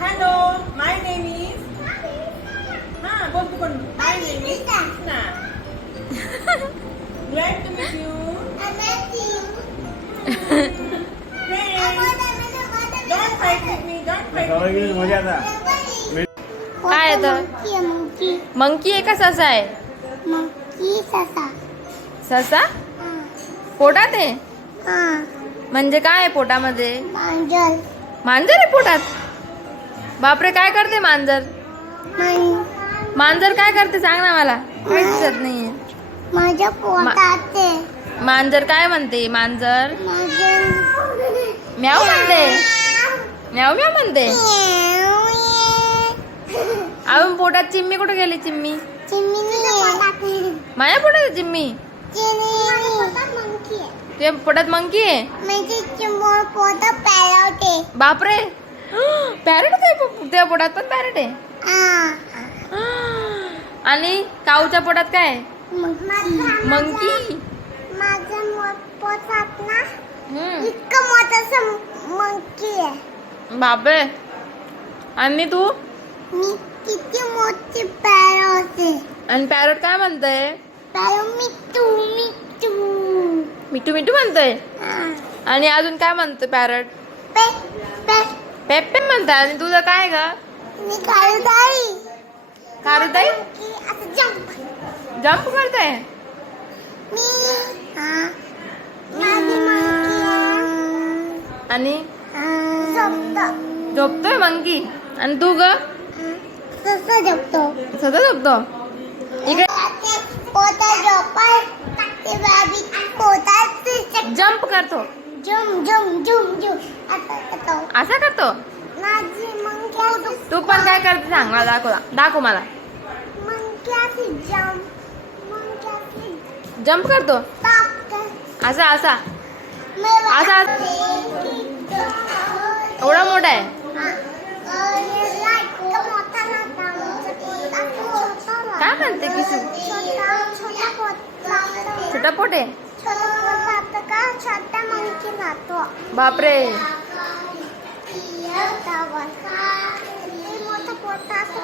Hello, my name is बोल तू पण. My name is Krishna. Glad to meet you. Don't fight with me. Don't fight. काय आहे तर? मंकी आहे का ससा आहे? ससा पोटात आहे? म्हणजे काय आहे पोटामध्ये? मांजर आहे पोटात? बापरे, काय करते मांजर? मांजर काय करते सांग ना मला, काही दिसत नाहीये. माझ्या पोटात मांजर काय म्हणते? मांजर म्याव म्हणते. म्याव म्याव म्हणते. अजून पोटात चिम्मी कुठे गेली? चिम्मी माझ्या पोटात आहे चिम्मी. तुझ्या पोटात मंकी आहे? बापरे, पॅरेट आहे तुझ्या पोटात पण? पॅरेट आहे. आणि काऊच्या पोटात काय आहे? मंकी. माझ्या पोटात ना इतकं मोठं मंकी आहे. बापरे. आणि तू? मी किती मोठी पॅरट आहे. आणि पॅरट काय म्हणतंय? मिठू मिठू मिठू मिठू म्हणतोय. आणि अजून काय म्हणतोय पॅरट? पेप पेप म्हणतोय. आणि तुझं काय ग? मी काळुताई. कारुताई जम्प करताय? आणि झोपतोय मंकी. आणि तू ग? झोपतो. सदा झोपतो. इकडे जम्प करतो. असा करतो? तू पण काय करते सांग मला, दाखव मला. जम्प करतो असा असा असा. एवढा मोठा आहे? काय म्हणते किसू? छोटा पोट आहे? बापरे. मोठा पोट असं